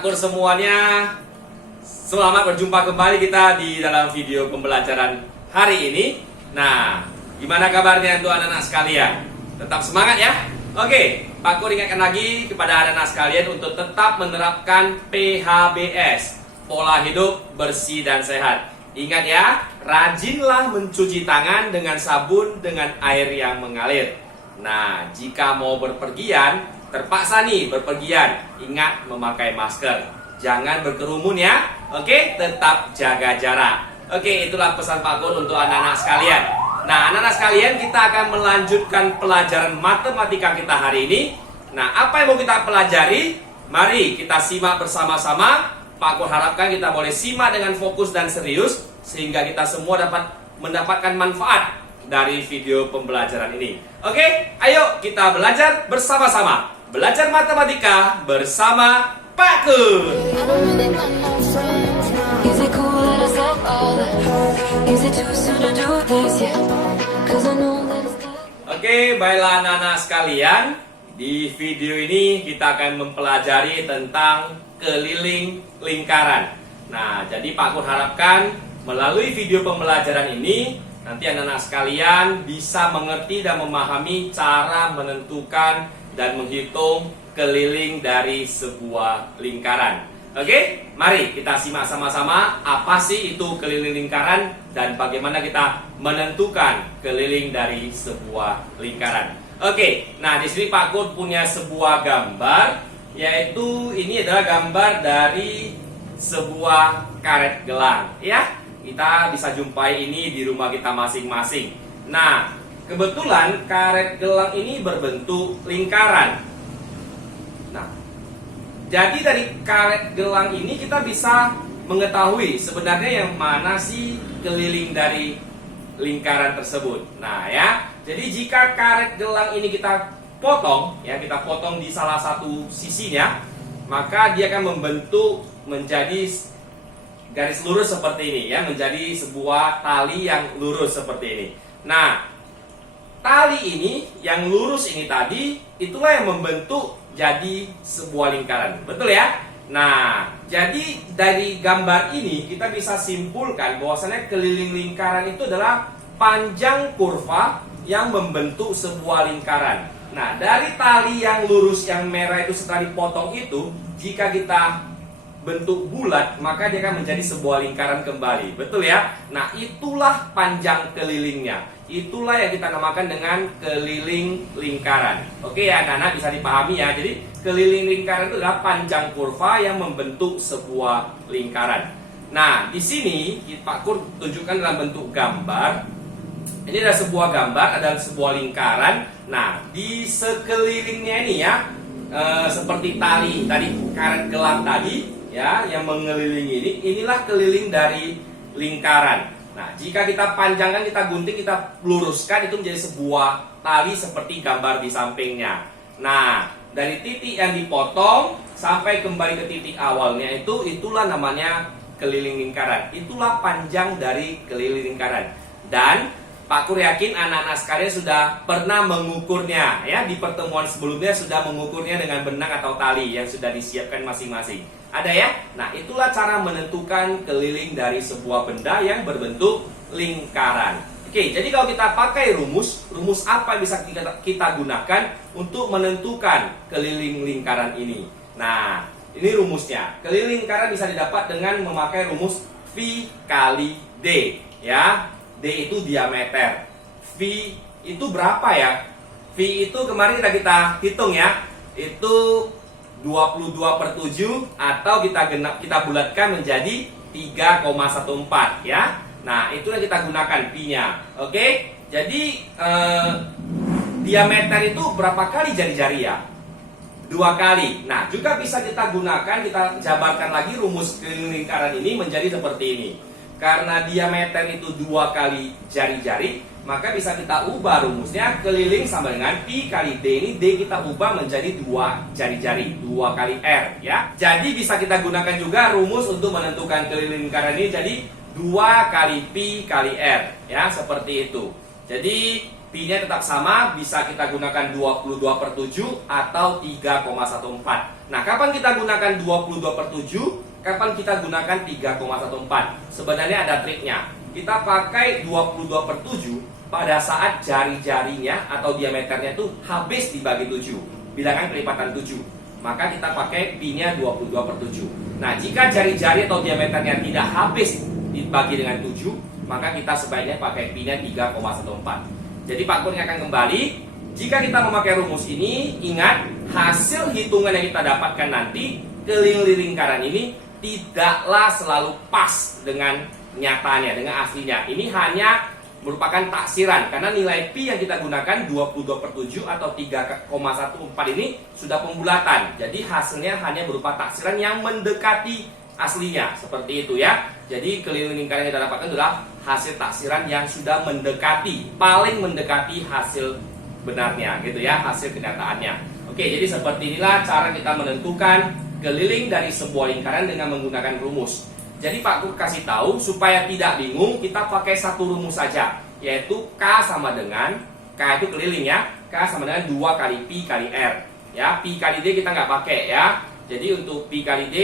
Pak Kur semuanya, selamat berjumpa kembali kita di dalam video pembelajaran hari ini. Nah, gimana kabarnya untuk anak-anak sekalian? Tetap semangat ya. Oke, Pak Kur ingatkan lagi kepada anak-anak sekalian untuk tetap menerapkan PHBS, pola hidup bersih dan sehat. Ingat ya, rajinlah mencuci tangan dengan sabun dengan air yang mengalir. Nah, jika mau berpergian, terpaksa nih berpergian, ingat memakai masker. Jangan berkerumun ya. Oke, tetap jaga jarak. Oke, itulah pesan Pak Kur untuk anak-anak sekalian. Nah, anak-anak sekalian, kita akan melanjutkan pelajaran matematika kita hari ini. Nah, apa yang mau kita pelajari? Mari kita simak bersama-sama. Pak Kur harapkan kita boleh simak dengan fokus dan serius, sehingga kita semua dapat mendapatkan manfaat dari video pembelajaran ini. Oke, ayo kita belajar bersama-sama. Belajar matematika bersama Pak Kur. Oke, baiklah anak-anak sekalian. Di video ini kita akan mempelajari tentang keliling lingkaran. Nah, jadi Pak Kur harapkan melalui video pembelajaran ini nanti anak-anak sekalian bisa mengerti dan memahami cara menentukan dan menghitung keliling dari sebuah lingkaran. Oke, mari kita simak sama-sama apa sih itu keliling lingkaran dan bagaimana kita menentukan keliling dari sebuah lingkaran. Oke, nah di sini Pak Kur punya sebuah gambar, yaitu ini adalah gambar dari sebuah karet gelang, ya. Kita bisa jumpai ini di rumah kita masing-masing. Nah, kebetulan karet gelang ini berbentuk lingkaran. Nah, jadi dari karet gelang ini kita bisa mengetahui sebenarnya yang mana sih keliling dari lingkaran tersebut. Nah ya, jadi jika karet gelang ini kita potong, ya kita potong di salah satu sisinya, maka dia akan membentuk menjadi garis lurus seperti ini ya, menjadi sebuah tali yang lurus seperti ini. Nah, tali ini yang lurus ini tadi, itulah yang membentuk jadi sebuah lingkaran. Betul ya? Nah, jadi dari gambar ini kita bisa simpulkan bahwasanya keliling lingkaran itu adalah panjang kurva yang membentuk sebuah lingkaran. Nah, dari tali yang lurus yang merah itu setelah dipotong itu, jika kita bentuk bulat, maka dia akan menjadi sebuah lingkaran kembali. Betul ya? Nah, itulah panjang kelilingnya. Itulah yang kita namakan dengan keliling lingkaran. Oke ya, anak-anak bisa dipahami ya. Jadi, keliling lingkaran itu adalah panjang kurva yang membentuk sebuah lingkaran. Nah, di sini Pak Kur tunjukkan dalam bentuk gambar. Ini adalah sebuah gambar, adalah sebuah lingkaran. Nah, di sekelilingnya ini ya, seperti tali tadi, karet gelang tadi, ya, yang mengelilingi ini, inilah keliling dari lingkaran. Nah, jika kita panjangkan, kita gunting, kita luruskan, itu menjadi sebuah tali seperti gambar di sampingnya. Nah, dari titik yang dipotong sampai kembali ke titik awalnya itulah namanya keliling lingkaran. Itulah panjang dari keliling lingkaran. Dan Pak Kur yakin anak-anak sekalian sudah pernah mengukurnya ya, di pertemuan sebelumnya sudah mengukurnya dengan benang atau tali yang sudah disiapkan masing-masing. Ada ya? Nah, itulah cara menentukan keliling dari sebuah benda yang berbentuk lingkaran. Oke, jadi kalau kita pakai rumus apa yang bisa kita gunakan untuk menentukan keliling lingkaran ini? Nah, ini rumusnya. Keliling lingkaran bisa didapat dengan memakai rumus V kali D, ya. D itu diameter. V itu berapa ya? V itu kemarin kita hitung ya. Itu 22/7 atau kita bulatkan menjadi 3,14 ya. Nah, itu yang kita gunakan P-nya. Oke? Jadi diameter itu berapa kali jari-jari ya? 2 kali. Nah, juga bisa kita gunakan, kita jabarkan lagi rumus keliling lingkaran ini menjadi seperti ini. Karena diameter itu 2 kali jari-jari, maka bisa kita ubah rumusnya keliling sama dengan Pi kali D. Ini D kita ubah menjadi 2 jari-jari, 2 kali R ya. Jadi bisa kita gunakan juga rumus untuk menentukan keliling lingkaran ini jadi 2 kali Pi kali R ya, seperti itu. Jadi Pi-nya tetap sama, bisa kita gunakan 22/7 atau 3,14. Nah, kapan kita gunakan 22/7? Kapan kita gunakan 3,14? Sebenarnya ada triknya. Kita pakai 22/7 pada saat jari-jarinya atau diameternya itu habis dibagi 7. Bilangan kelipatan 7. Maka kita pakai pi-nya 22/7. Nah, jika jari-jari atau diameternya tidak habis dibagi dengan 7, maka kita sebaiknya pakai pi-nya 3,14. Jadi Pak Kur akan kembali. Jika kita memakai rumus ini, ingat hasil hitungan yang kita dapatkan nanti keliling lingkaran ini tidaklah selalu pas dengan nyatanya, dengan aslinya. Ini hanya merupakan taksiran karena nilai pi yang kita gunakan 22/7 atau 3,14 ini sudah pembulatan. Jadi hasilnya hanya berupa taksiran yang mendekati aslinya, seperti itu ya. Jadi keliling lingkaran yang kita dapatkan adalah hasil taksiran yang sudah mendekati, paling mendekati hasil benarnya gitu ya, hasil kenyataannya. Oke, jadi seperti inilah cara kita menentukan keliling dari sebuah lingkaran dengan menggunakan rumus. Jadi Pak Kur kasih tahu supaya tidak bingung, kita pakai satu rumus saja, yaitu K sama dengan, K itu keliling ya, K sama dengan 2 kali pi kali R. Ya, pi kali D kita nggak pakai ya. Jadi untuk pi kali D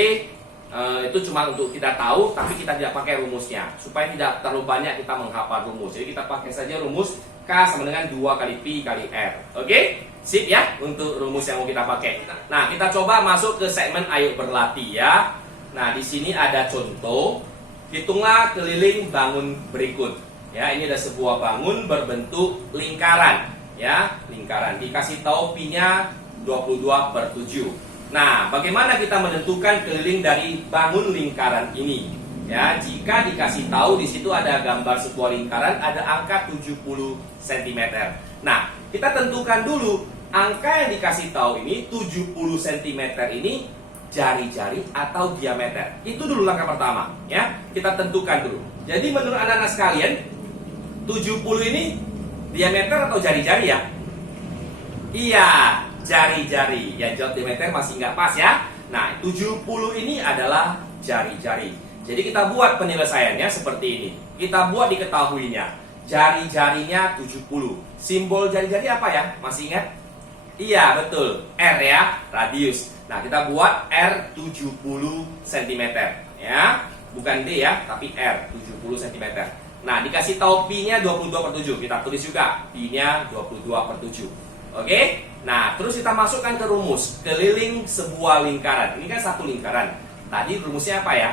itu cuma untuk kita tahu, tapi kita tidak pakai rumusnya supaya tidak terlalu banyak kita menghafal rumus. Jadi kita pakai saja rumus K sama dengan 2 kali pi kali R. Oke? Sip ya untuk rumus yang mau kita pakai. Nah, kita coba masuk ke segmen ayo berlatih ya. Nah, di sini ada contoh. Hitunglah keliling bangun berikut. Ya, ini ada sebuah bangun berbentuk lingkaran ya, lingkaran. Dikasih tahu pi-nya 22/7. Nah, bagaimana kita menentukan keliling dari bangun lingkaran ini? Ya, jika dikasih tahu di situ ada gambar sebuah lingkaran, ada angka 70 cm. Nah, kita tentukan dulu angka yang dikasih tahu ini 70 cm ini jari-jari atau diameter. Itu dulu langkah pertama, ya. Kita tentukan dulu. Jadi menurut anak-anak sekalian, 70 ini diameter atau jari-jari ya? Iya, jari-jari. Ya, jawab diameter masih nggak pas ya. Nah, 70 ini adalah jari-jari. Jadi kita buat penyelesaiannya seperti ini. Kita buat diketahuinya. Jari-jarinya 70. Simbol jari-jari apa ya? Masih ingat? Iya, betul. R ya, radius. Nah, kita buat R 70 cm ya. Bukan D ya, tapi R 70 cm. Nah, dikasih tahu pi-nya 22/7. Kita tulis juga pi-nya 22/7. Oke? Nah, terus kita masukkan ke rumus keliling sebuah lingkaran. Ini kan satu lingkaran. Tadi rumusnya apa ya?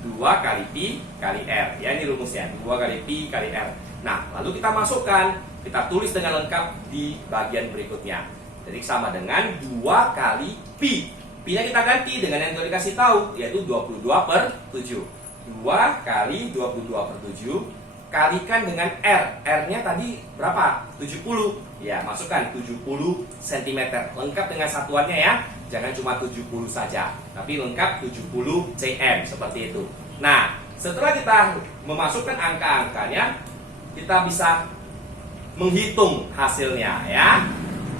2 kali pi kali R. Ya, ini rumusnya. 2 kali pi kali R. Nah, lalu kita masukkan, kita tulis dengan lengkap di bagian berikutnya. Jadi sama dengan 2 kali pi. Pi-nya kita ganti dengan yang sudah dikasih tahu, yaitu 22/7. 2 kali 22/7 kalikan dengan R. R-nya tadi berapa? 70. Ya, masukkan 70 cm. Lengkap dengan satuannya ya. Jangan cuma 70 saja, tapi lengkap 70 cm seperti itu. Nah, setelah kita memasukkan angka-angkanya, kita bisa menghitung hasilnya ya.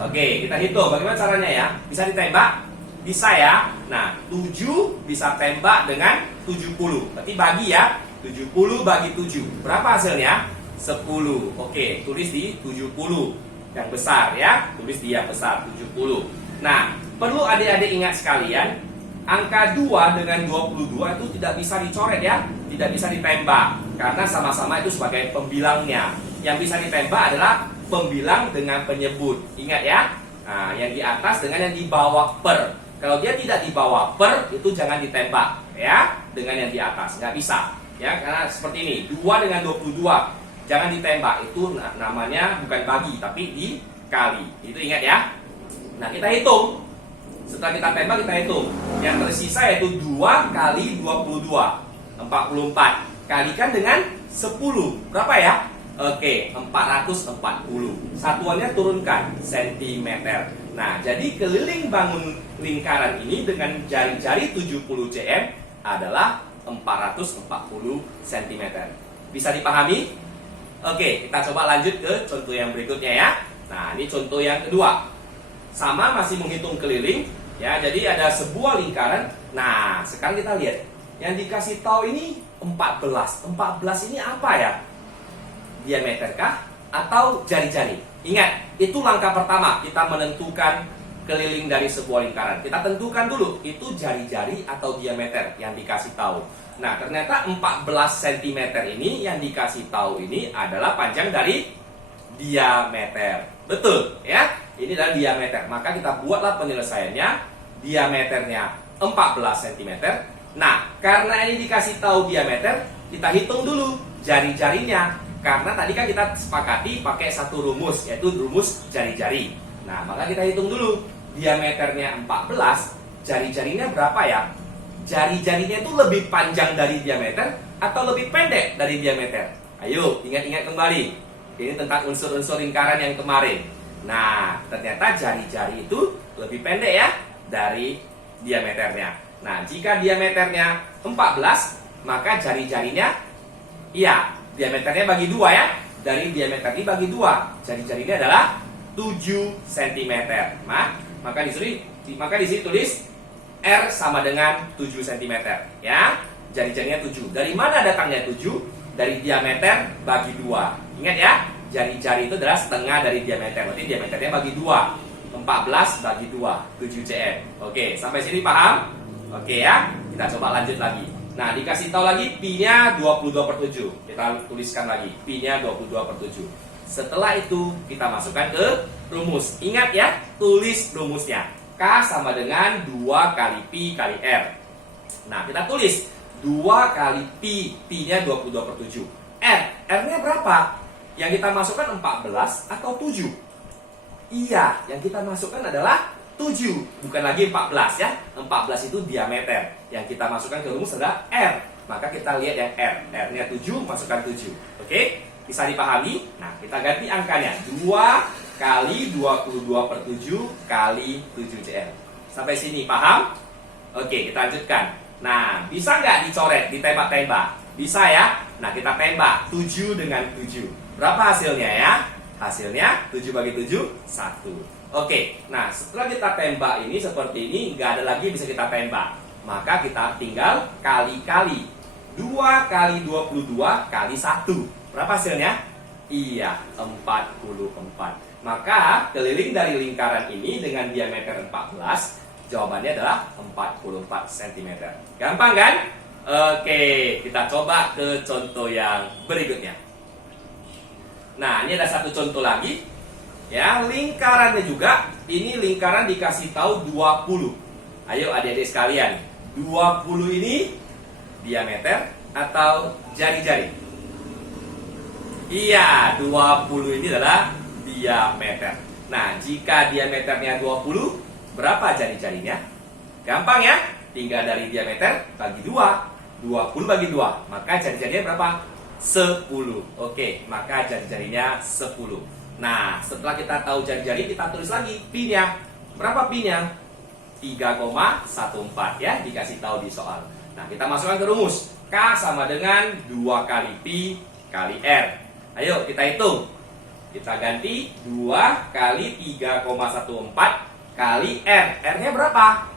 Oke, kita hitung bagaimana caranya ya. Bisa ditembak? Bisa ya. Nah, 7 bisa tembak dengan 70. Berarti bagi ya. 70 bagi 7. Berapa hasilnya? 10. Oke, tulis di 70 yang besar ya. Tulis di yang besar 70. Nah, perlu adik-adik ingat sekalian, angka 2 dengan 22 itu tidak bisa dicoret ya, tidak bisa ditembak karena sama-sama itu sebagai pembilangnya. Yang bisa ditembak adalah pembilang dengan penyebut. Ingat ya. Nah, yang di atas dengan yang di bawah per. Kalau dia tidak di bawah per, itu jangan ditembak ya dengan yang di atas, nggak bisa. Ya, karena seperti ini, 2 dengan 22 jangan ditembak, itu namanya bukan bagi tapi dikali. Itu ingat ya. Nah, kita hitung. Setelah kita tembak, kita hitung. Yang tersisa yaitu 2 kali 22, 44. Kalikan dengan 10. Berapa ya? Oke, 440. Satuannya turunkan, cm. Nah, jadi keliling bangun lingkaran ini dengan jari-jari 70 cm adalah 440 cm. Bisa dipahami? Oke, kita coba lanjut ke contoh yang berikutnya ya. Nah, ini contoh yang kedua. Sama masih menghitung keliling ya. Jadi ada sebuah lingkaran. Nah, sekarang kita lihat. Yang dikasih tahu ini 14. 14 ini apa ya? Diameter kah atau jari-jari? Ingat, itu langkah pertama kita menentukan keliling dari sebuah lingkaran? Kita tentukan dulu, itu jari-jari atau diameter yang dikasih tahu. Nah, ternyata 14 cm ini yang dikasih tahu ini adalah panjang dari diameter. Betul, ya? Ini adalah diameter. Maka kita buatlah penyelesaiannya, diameternya 14 cm. Nah, karena ini dikasih tahu diameter, kita hitung dulu jari-jarinya. Karena tadi kan kita sepakati pakai satu rumus, yaitu rumus jari-jari. Nah, maka kita hitung dulu diameternya 14, jari-jarinya berapa ya? Jari-jarinya itu lebih panjang dari diameter atau lebih pendek dari diameter? Ayo, ingat-ingat kembali. Ini tentang unsur-unsur lingkaran yang kemarin. Nah, ternyata jari-jari itu lebih pendek ya dari diameternya. Nah, jika diameternya 14, maka jari-jarinya, iya, diameternya bagi 2 ya. Dari diameter ini bagi 2. Jari-jarinya adalah 7 cm. Maka di sini tulis R sama dengan 7 cm ya. Jari-jarinya 7. Dari mana datangnya 7? Dari diameter bagi 2. Ingat ya, jari-jari itu adalah setengah dari diameter. Berarti diameternya bagi 2. 14 bagi 2, 7 cm. Oke, sampai sini paham? Oke ya, kita coba lanjut lagi. Nah, dikasih tahu lagi pi-nya 22/7. Kita tuliskan lagi, pi-nya 22/7. Setelah itu kita masukkan ke rumus. Ingat ya, tulis rumusnya. K sama dengan 2 kali pi kali R. Nah, kita tulis 2 kali pi, pi-nya 22/7. R-nya berapa? Yang kita masukkan 14 atau 7? Iya, yang kita masukkan adalah 7, bukan lagi 14 ya. 14 itu diameter. Yang kita masukkan ke rumus adalah R. Maka kita lihat yang R. R-nya 7, masukkan 7. Oke? Bisa dipahami? Nah, kita ganti angkanya. 2 kali 22/7 kali 7 cm. Sampai sini paham? Oke, kita lanjutkan. Nah, bisa nggak dicoret, ditembak-tembak? Bisa ya? Nah, kita tembak 7 dengan 7. Berapa hasilnya ya? Hasilnya 7 bagi 7, 1. Oke, nah setelah kita tembak ini seperti ini, nggak ada lagi bisa kita tembak. Maka kita tinggal kali-kali. 2 kali 22 kali 1. Berapa hasilnya? Iya, 44. Maka keliling dari lingkaran ini dengan diameter 14, jawabannya adalah 44 cm. Gampang kan? Oke, kita coba ke contoh yang berikutnya. Nah, ini ada satu contoh lagi. Ya, lingkarannya juga, ini lingkaran dikasih tahu 20. Ayo adik-adik sekalian, 20 ini diameter atau jari-jari? Iya, 20 ini adalah diameter. Nah, jika diameternya 20, berapa jari-jarinya? Gampang ya, tinggal dari diameter bagi 2. 20 bagi 2, maka jari-jarinya berapa? 10. Oke, maka jari-jarinya 10. Nah, setelah kita tahu jari-jari, kita tulis lagi pi-nya. Berapa pi-nya? 3,14 ya, dikasih tahu di soal. Nah, kita masukkan ke rumus. K sama dengan 2 kali pi kali R. Ayo, kita hitung. Kita ganti 2 kali 3,14 kali R. R-nya berapa?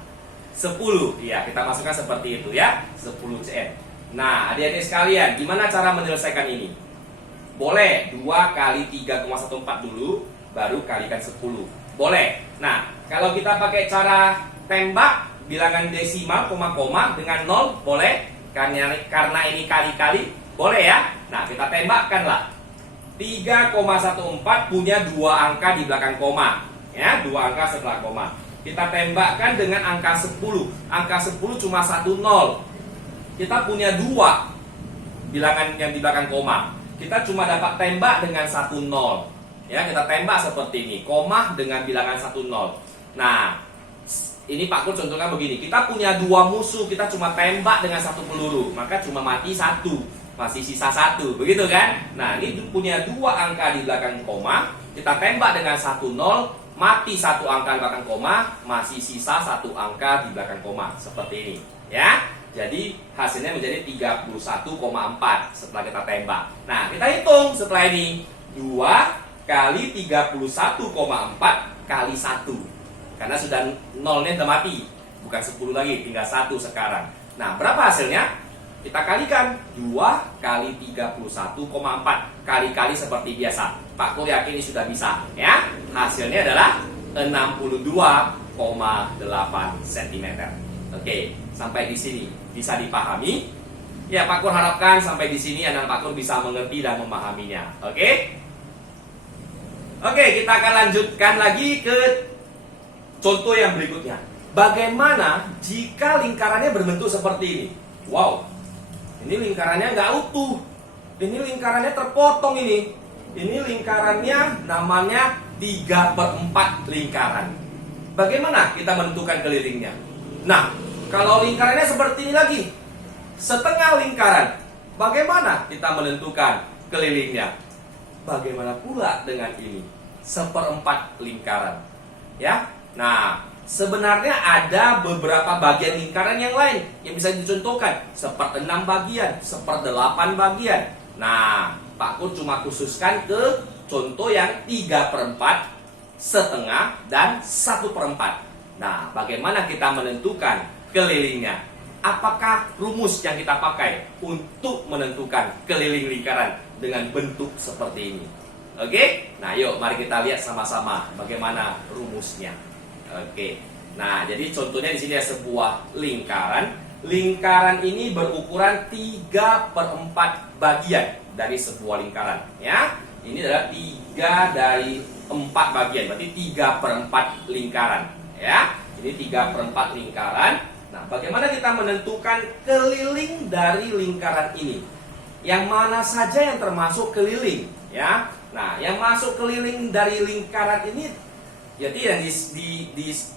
10. Iya, kita masukkan seperti itu ya, 10 cm. Nah, adik-adik sekalian, gimana cara menyelesaikan ini? Boleh 2 kali 3,14 dulu, baru kalikan 10. Boleh. Nah, kalau kita pakai cara tembak bilangan desimal, koma-koma dengan 0, boleh. Karena ini kali-kali, boleh ya. Nah, kita tembakkanlah. 3,14 punya 2 angka di belakang koma. Ya, 2 angka setelah koma. Kita tembakkan dengan angka 10. Angka 10 cuma 1 0. Kita punya 2 bilangan yang di belakang koma. Kita cuma dapat tembak dengan 1 0. Ya, kita tembak seperti ini, koma dengan bilangan 1 0. Nah, ini Pak Kur contohkan begini. Kita punya 2 musuh, kita cuma tembak dengan 1 peluru, maka cuma mati 1, masih sisa 1, begitu kan? Nah, ini punya 2 angka di belakang koma, kita tembak dengan 1 0, mati 1 angka di belakang koma, masih sisa 1 angka di belakang koma, seperti ini, ya. Jadi hasilnya menjadi 31,4 setelah kita tembak. Nah, kita hitung setelah ini. 2 kali 31,4 kali 1. Karena sudah 0-nya sudah mati. Bukan 10 lagi, tinggal 1 sekarang. Nah, berapa hasilnya? Kita kalikan. 2 kali 31,4. Kali-kali seperti biasa. Pak Kur yakin ini sudah bisa. Ya, hasilnya adalah 62 cm. Oke, sampai di sini bisa dipahami? Ya, Pak Kur harapkan sampai di sini anak Pak Kur bisa mengerti dan memahaminya. Oke? Oke, kita akan lanjutkan lagi ke contoh yang berikutnya. Bagaimana jika lingkarannya berbentuk seperti ini? Wow, ini lingkarannya nggak utuh. Ini lingkarannya terpotong ini. Ini lingkarannya namanya 3/4 lingkaran. Bagaimana kita menentukan kelilingnya? Nah, kalau lingkarannya seperti ini lagi, setengah lingkaran, bagaimana kita menentukan kelilingnya? Bagaimana pula dengan ini? 1/4 lingkaran. Ya. Nah, sebenarnya ada beberapa bagian lingkaran yang lain yang bisa dicontohkan, 1/6 bagian, 1/8 bagian. Nah, Pak Kur cuma khususkan ke contoh yang 3/4, setengah, dan 1/4. Nah, bagaimana kita menentukan kelilingnya? Apakah rumus yang kita pakai untuk menentukan keliling lingkaran dengan bentuk seperti ini? Oke? Nah, yuk mari kita lihat sama-sama bagaimana rumusnya. Oke. Nah, jadi contohnya di sini ada sebuah lingkaran. Lingkaran ini berukuran 3/4 bagian dari sebuah lingkaran, ya. Ini adalah 3 dari 4 bagian, berarti 3/4 lingkaran, ya. Ini 3/4 lingkaran. Nah, bagaimana kita menentukan keliling dari lingkaran ini? Yang mana saja yang termasuk keliling, ya. Nah, yang masuk keliling dari lingkaran ini, jadi yang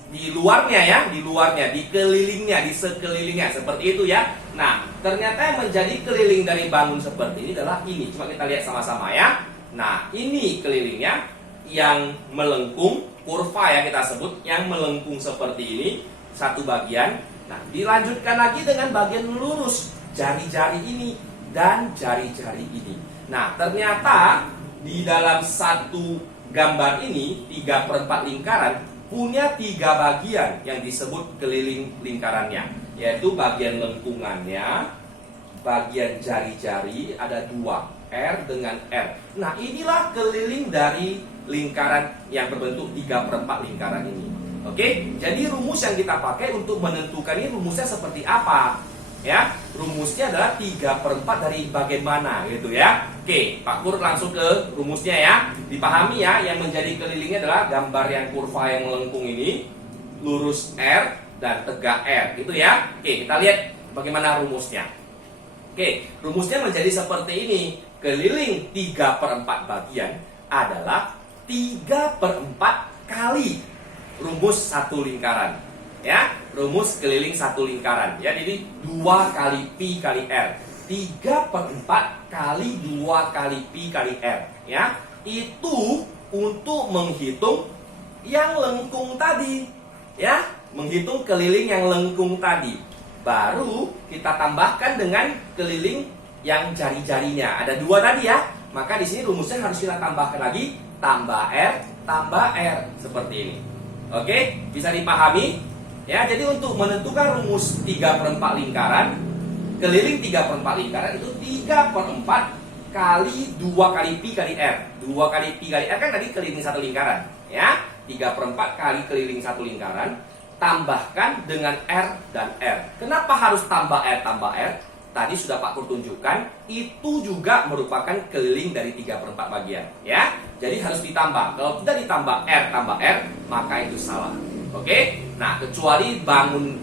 di luarnya, ya, di luarnya, di kelilingnya, di sekelilingnya, seperti itu, ya. Nah, ternyata yang menjadi keliling dari bangun seperti ini adalah ini. Coba kita lihat sama-sama, ya. Nah, ini kelilingnya yang melengkung, kurva ya kita sebut, yang melengkung seperti ini, satu bagian. Nah, dilanjutkan lagi dengan bagian lurus, jari-jari ini dan jari-jari ini. Nah, ternyata di dalam satu gambar ini 3/4 lingkaran punya 3 bagian yang disebut keliling lingkarannya, yaitu bagian lengkungannya, bagian jari-jari ada 2, R dengan R. Nah, inilah keliling dari lingkaran yang berbentuk 3/4 lingkaran ini. Oke, jadi rumus yang kita pakai untuk menentukan ini rumusnya seperti apa? Ya, rumusnya adalah 3/4 dari bagian mana, gitu ya. Oke, Pak Kur langsung ke rumusnya ya. Dipahami ya, yang menjadi kelilingnya adalah gambar yang kurva yang melengkung ini, lurus R dan tegak R, gitu ya. Oke, kita lihat bagaimana rumusnya. Oke, rumusnya menjadi seperti ini. Keliling 3/4 bagian adalah 3/4 kali rumus satu lingkaran, ya. Rumus keliling satu lingkaran, ya. Jadi 2 kali pi kali r, 3/4 kali 2 kali pi kali r, ya. Itu untuk menghitung yang lengkung tadi, ya. Menghitung keliling yang lengkung tadi. Baru kita tambahkan dengan keliling yang jari-jarinya. Ada 2 tadi, ya. Maka di sini rumusnya harus kita tambahkan lagi, tambah R seperti ini. Oke, bisa dipahami? Ya, jadi untuk menentukan rumus 3/4 lingkaran, keliling 3/4 lingkaran itu 3/4 kali 2 kali pi kali R. 2 kali pi kali R kan tadi keliling satu lingkaran, ya. 3/4 kali keliling satu lingkaran, tambahkan dengan R dan R. Kenapa harus tambah R tambah R? Tadi sudah Pak Kur tunjukkan, itu juga merupakan keliling dari 3/4 bagian, ya. Jadi harus ditambah. Kalau tidak ditambah R tambah R, maka itu salah. Oke? Nah, kecuali bangun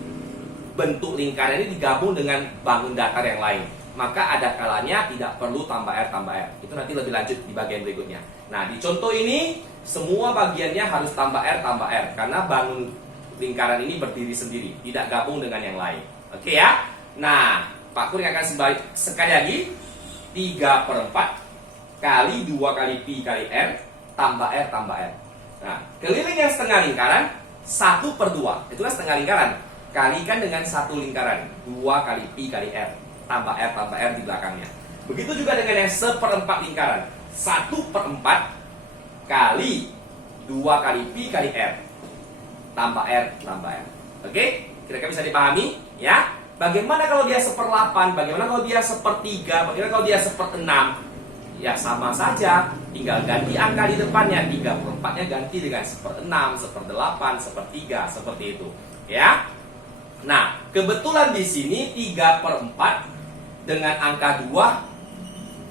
bentuk lingkaran ini digabung dengan bangun datar yang lain, maka ada kalanya tidak perlu tambah R tambah R. Itu nanti lebih lanjut di bagian berikutnya. Nah, di contoh ini semua bagiannya harus tambah R karena bangun lingkaran ini berdiri sendiri, tidak gabung dengan yang lain. Oke ya? Nah, Pak Kur akan sekali lagi 3/4 kali 2 kali pi kali R tambah R. Nah, keliling yang setengah lingkaran 1/2, itulah setengah lingkaran. Kalikan dengan satu lingkaran, 2 kali pi kali R tambah R di belakangnya. Begitu juga dengan yang 1/4 lingkaran, 1/4 kali 2 kali pi kali R tambah R. Oke? Kira-kira bisa dipahami? Ya? Bagaimana kalau dia 1/8? Bagaimana kalau dia 1/3? Bagaimana kalau dia 1/6? Ya sama saja, tinggal ganti angka di depannya. 3/4-nya ganti dengan 1/6, 1/8, 1/3, seperti itu. Ya. Nah, kebetulan di sini 3/4 dengan angka 2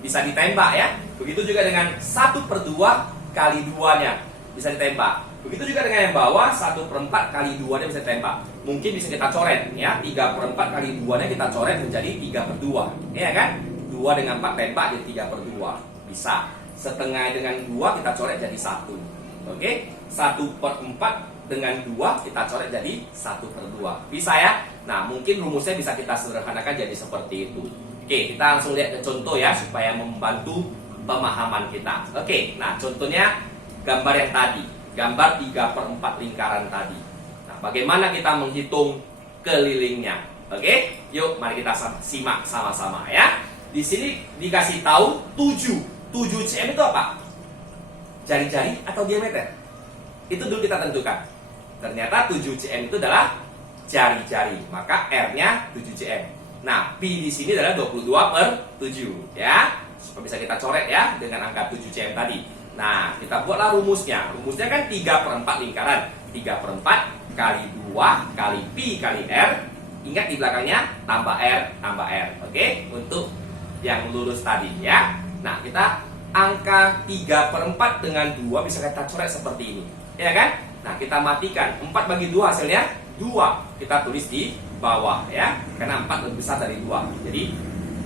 bisa ditembak ya. Begitu juga dengan 1/2 kali 2-nya bisa ditembak. Begitu juga dengan yang bawah, 1/4 kali 2-nya bisa ditembak. Mungkin bisa kita coret ya. 3/4 kali 2-nya kita coret menjadi 3/2. Ya kan? 2 dengan 4 tembak jadi 3/2. Bisa. Setengah dengan 2 kita coret jadi 1. Oke? 1/4 dengan 2 kita coret jadi 1/2. Bisa ya? Nah, mungkin rumusnya bisa kita sederhanakan jadi seperti itu. Oke, kita langsung lihat ke contoh ya, supaya membantu pemahaman kita. Oke, nah contohnya gambar yang tadi. Gambar 3/4 lingkaran tadi. Nah, bagaimana kita menghitung kelilingnya? Oke, yuk mari kita simak sama-sama ya. Di sini dikasih tahu 7 cm itu apa? Jari-jari atau diameter? Itu dulu kita tentukan. Ternyata 7 cm itu adalah jari-jari, maka R-nya 7 cm. Nah, Pi di sini adalah 22/7 ya. Supaya bisa kita coret ya dengan angka 7 cm tadi. Nah, kita buatlah rumusnya. Rumusnya kan 3/4 lingkaran. 3/4 kali 2 kali Pi kali R. Ingat di belakangnya tambah R tambah R. Oke, untuk yang lurus tadi ya. Nah, kita angka 3/4 dengan 2 bisa kita coret seperti ini. Ya kan? Nah, kita matikan. 4 bagi 2 hasilnya 2. Kita tulis di bawah ya. Karena 4 lebih besar dari 2. Jadi,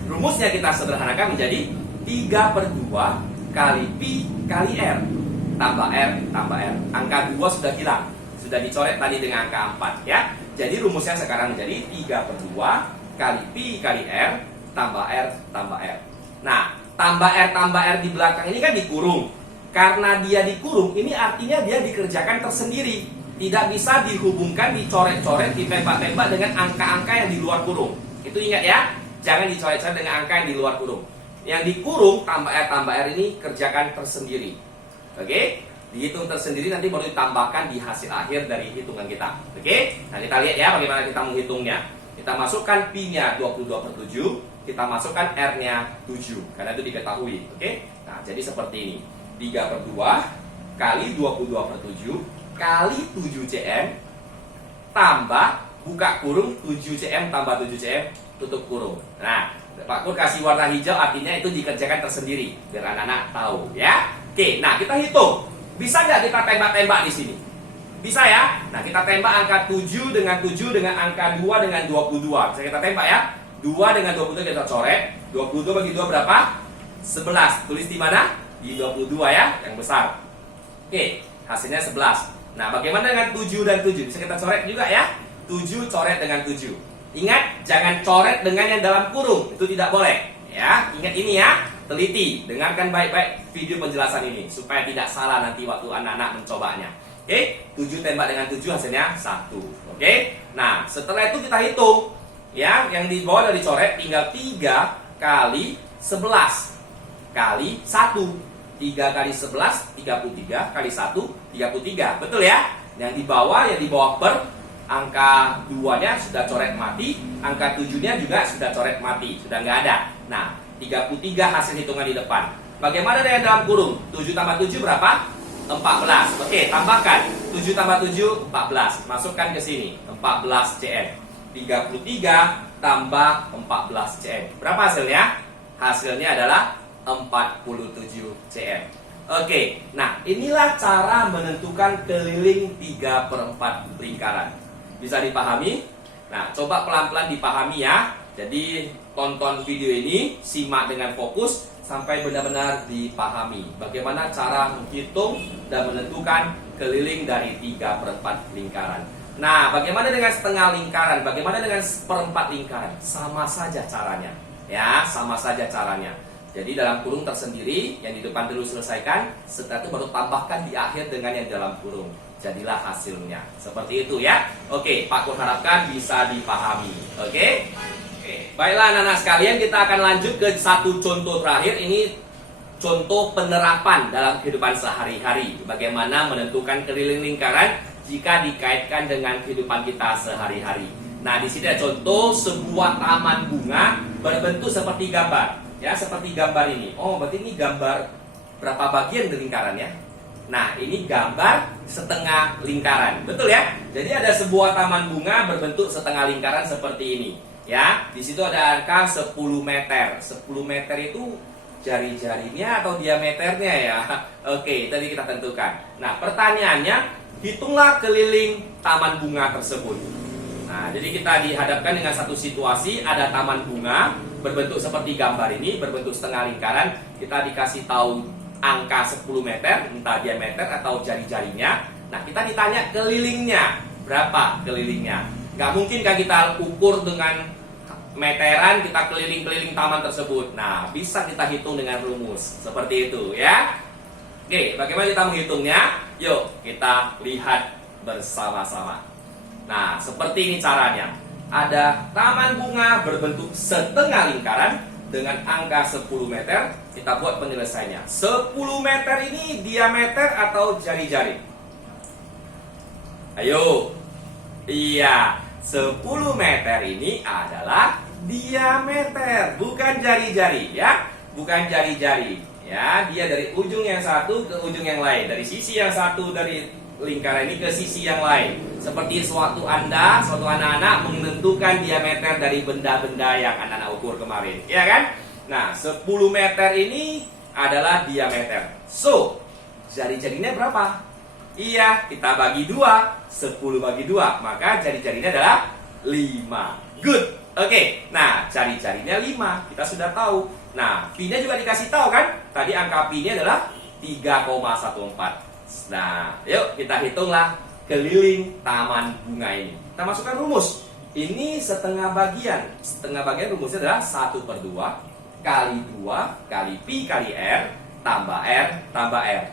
rumusnya kita sederhanakan menjadi 3/2 kali Pi kali R. Tambah R tambah R. Angka 2 sudah hilang. Sudah dicoret tadi dengan angka 4 ya. Jadi, rumusnya sekarang menjadi 3/2 kali Pi kali R tambah R tambah R. Nah, tambah R di belakang ini kan dikurung. Karena dia dikurung, ini artinya dia dikerjakan tersendiri. Tidak bisa dihubungkan, dicoret-coret, ditembak-tembak dengan angka-angka yang di luar kurung. Itu ingat ya, jangan dicoret-coret dengan angka yang di luar kurung. Yang dikurung, tambah R ini kerjakan tersendiri. Oke? Dihitung tersendiri, nanti baru ditambahkan di hasil akhir dari hitungan kita. Oke? Nah, kita lihat ya bagaimana kita menghitungnya. Kita masukkan Pi-nya 22/7. Kita masukkan R-nya 7, karena itu diketahui. Oke? Nah, jadi seperti ini. 3/2 kali 22/7 kali 7 cm tambah buka kurung 7 cm tambah 7 cm tutup kurung. Nah, Pak Kur kasih warna hijau artinya itu dikerjakan tersendiri biar anak-anak tahu ya. Oke, nah kita hitung. Bisa nggak kita tembak-tembak di sini? Bisa ya? Nah, kita tembak angka 7 dengan angka 2 dengan 22. Bisa kita tembak ya? 2 dengan 22 kita coret. 22 bagi 2 berapa? 11. Tulis di mana? Di 22 ya, yang besar. Oke, hasilnya 11. Nah, bagaimana dengan 7 dan 7? Bisa kita coret juga ya? 7 coret dengan 7. Ingat, jangan coret dengan yang dalam kurung. Itu tidak boleh. Ya, ingat ini ya. Teliti, dengarkan baik-baik video penjelasan ini supaya tidak salah nanti waktu anak-anak mencobanya. Oke, 7 tembak dengan 7 hasilnya 1. Oke. Nah, setelah itu kita hitung. Ya, yang di bawah dari coret tinggal 3 kali 11 kali 1. 3 kali 11 33 kali 1 33. Betul ya? Yang di bawah per angka 2-nya sudah coret mati, angka 7-nya juga sudah coret mati, sudah nggak ada. Nah, 33 hasil hitungan di depan. Bagaimana dengan dalam kurung? 7 tambah 7 berapa? 14. Oke, tambahkan 7 tambah 7 14. Masukkan ke sini 14 cm. 33 tambah 14 cm. Berapa hasilnya? Hasilnya adalah 47 cm. Oke, nah inilah cara menentukan keliling 3/4 lingkaran. Bisa dipahami? Nah, coba pelan-pelan dipahami ya. Jadi tonton video ini, simak dengan fokus sampai benar-benar dipahami bagaimana cara menghitung dan menentukan keliling dari 3/4 lingkaran. Nah, bagaimana dengan setengah lingkaran? Bagaimana dengan seperempat lingkaran? Sama saja caranya. Ya, sama saja caranya. Jadi dalam kurung tersendiri, yang di depan dulu selesaikan, setelah itu baru tambahkan di akhir dengan yang dalam kurung. Jadilah hasilnya. Seperti itu ya. Oke, Pak Kur harapkan bisa dipahami. Oke? Baiklah anak-anak sekalian, kita akan lanjut ke satu contoh terakhir. Ini contoh penerapan dalam kehidupan sehari-hari. Bagaimana menentukan keliling lingkaran jika dikaitkan dengan kehidupan kita sehari-hari. Nah, di sini ada contoh sebuah taman bunga berbentuk seperti gambar. Ya, seperti gambar ini. Oh, berarti ini gambar berapa bagian dari lingkarannya? Nah, ini gambar setengah lingkaran. Betul ya? Jadi ada sebuah taman bunga berbentuk setengah lingkaran seperti ini. Ya, di situ ada angka 10 meter. 10 meter itu jari-jarinya atau diameternya ya? Oke, tadi kita tentukan. Nah, pertanyaannya, hitunglah keliling taman bunga tersebut. Nah, jadi kita dihadapkan dengan satu situasi, ada taman bunga berbentuk seperti gambar ini, berbentuk setengah lingkaran. Kita dikasih tahu angka 10 meter, entah diameter atau jari-jarinya. Nah, kita ditanya kelilingnya, berapa kelilingnya. Nggak mungkin kan kita ukur dengan meteran, kita keliling-keliling taman tersebut. Nah, bisa kita hitung dengan rumus, seperti itu ya. Oke, bagaimana kita menghitungnya? Yuk, kita lihat bersama-sama. Nah, seperti ini caranya. Ada taman bunga berbentuk setengah lingkaran dengan angka 10 meter. Kita buat penyelesaiannya. 10 meter ini diameter atau jari-jari? Ayo. Iya, 10 meter ini adalah diameter, bukan jari-jari ya. Bukan jari-jari ya. Dia dari ujung yang satu ke ujung yang lain, dari sisi yang satu dari lingkaran ini ke sisi yang lain. Seperti suatu anak-anak menentukan diameter dari benda-benda yang anak-anak ukur kemarin, ya kan? Nah, 10 meter ini adalah diameter. So, jari-jarinya berapa? Iya, kita bagi 2. 10 bagi 2, maka jari-jarinya adalah 5. Good. Oke, nah jari-jarinya 5, kita sudah tahu. Nah, pi-nya juga dikasih tahu kan? Tadi angka pi-nya adalah 3,14. Nah, yuk kita hitunglah keliling taman bunga ini. Kita masukkan rumus. Ini setengah bagian. Setengah bagian rumusnya adalah 1/2 kali 2 kali pi kali r tambah r tambah r.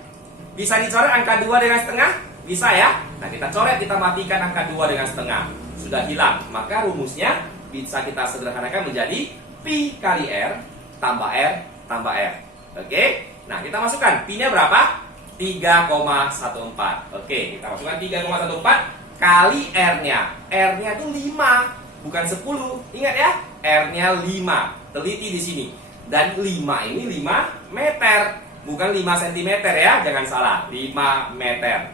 Bisa dicoret angka 2 dengan setengah? Bisa ya? Nah, kita coret, kita matikan angka 2 dengan setengah. Sudah hilang. Maka rumusnya bisa kita sederhanakan menjadi pi kali r tambah r tambah r. Oke? Nah, kita masukkan. Pi-nya berapa? 3,14. Oke, kita masukkan 3,14 kali R-nya. R-nya itu 5, bukan 10. Ingat ya, R-nya 5. Teliti di sini. Dan 5 ini 5 meter, bukan 5 cm ya, jangan salah. 5 meter.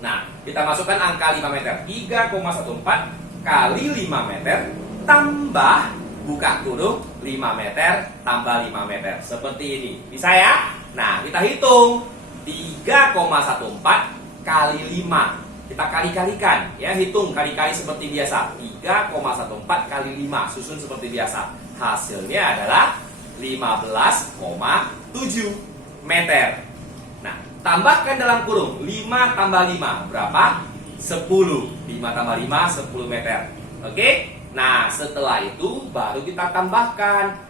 Nah, kita masukkan angka 5 meter. 3,14 kali 5 meter tambah buka kurung 5 meter tambah 5 meter. Seperti ini. Bisa ya? Nah, kita hitung. 3,14 kali 5. Kita kali-kalikan ya, hitung kali-kali seperti biasa. 3,14 kali 5, susun seperti biasa. Hasilnya adalah 15,7 meter. Nah, tambahkan dalam kurung 5 tambah 5 berapa? 10. 5 tambah 5 10 meter. Oke? Nah, setelah itu baru kita tambahkan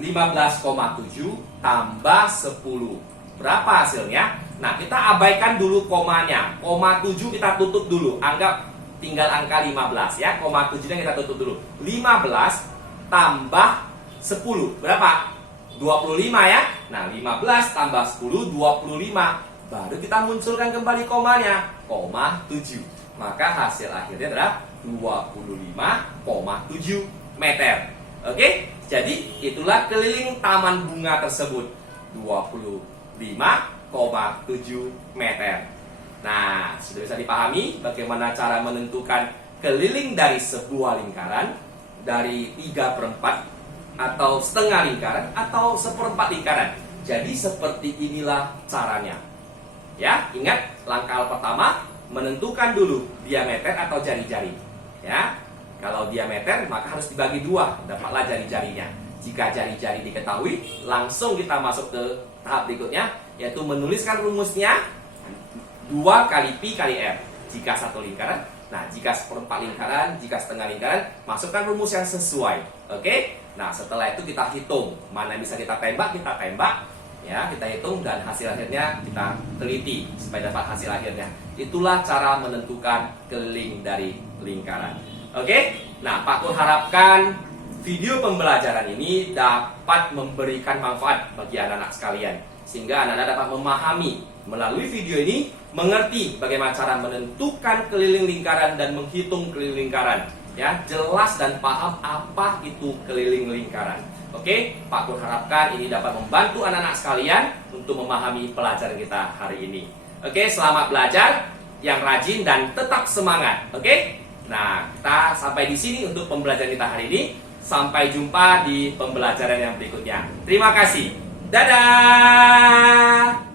15,7 tambah 10. Berapa hasilnya? Nah, kita abaikan dulu komanya. Koma 7 kita tutup dulu. Anggap tinggal angka 15 ya. Koma 7-nya kita tutup dulu. 15 tambah 10. Berapa? 25 ya. Nah, 15 tambah 10 25. Baru kita munculkan kembali komanya. Koma 7. Maka hasil akhirnya adalah 25,7 meter. Oke? Jadi, itulah keliling taman bunga tersebut. 25,7 meter. Nah, sudah bisa dipahami bagaimana cara menentukan keliling dari sebuah lingkaran, dari 3/4 atau setengah lingkaran atau 1/4 lingkaran. Jadi seperti inilah caranya. Ya, ingat langkah pertama menentukan dulu diameter atau jari-jari. Ya, kalau diameter maka harus dibagi 2, dapatlah jari-jarinya. Jika jari-jari diketahui, langsung kita masuk ke tahap berikutnya, yaitu menuliskan rumusnya 2 kali pi kali r. Jika satu lingkaran, nah jika 1/4 lingkaran, jika setengah lingkaran, masukkan rumus yang sesuai. Oke? Nah, setelah itu kita hitung mana yang bisa kita tembak, ya, kita hitung dan hasil akhirnya kita teliti supaya dapat hasil akhirnya. Itulah cara menentukan keliling dari lingkaran. Oke? Nah, Pak Kur harapkan video pembelajaran ini dapat memberikan manfaat bagi anak-anak sekalian, sehingga anak-anak dapat memahami melalui video ini, mengerti bagaimana cara menentukan keliling lingkaran dan menghitung keliling lingkaran. ya, jelas dan paham apa itu keliling lingkaran. Oke, Pak Kur harapkan ini dapat membantu anak-anak sekalian untuk memahami pelajaran kita hari ini. Oke, selamat belajar, yang rajin dan tetap semangat. Oke, nah kita sampai di sini untuk pembelajaran kita hari ini. Sampai jumpa di pembelajaran yang berikutnya. Terima kasih. Dadah.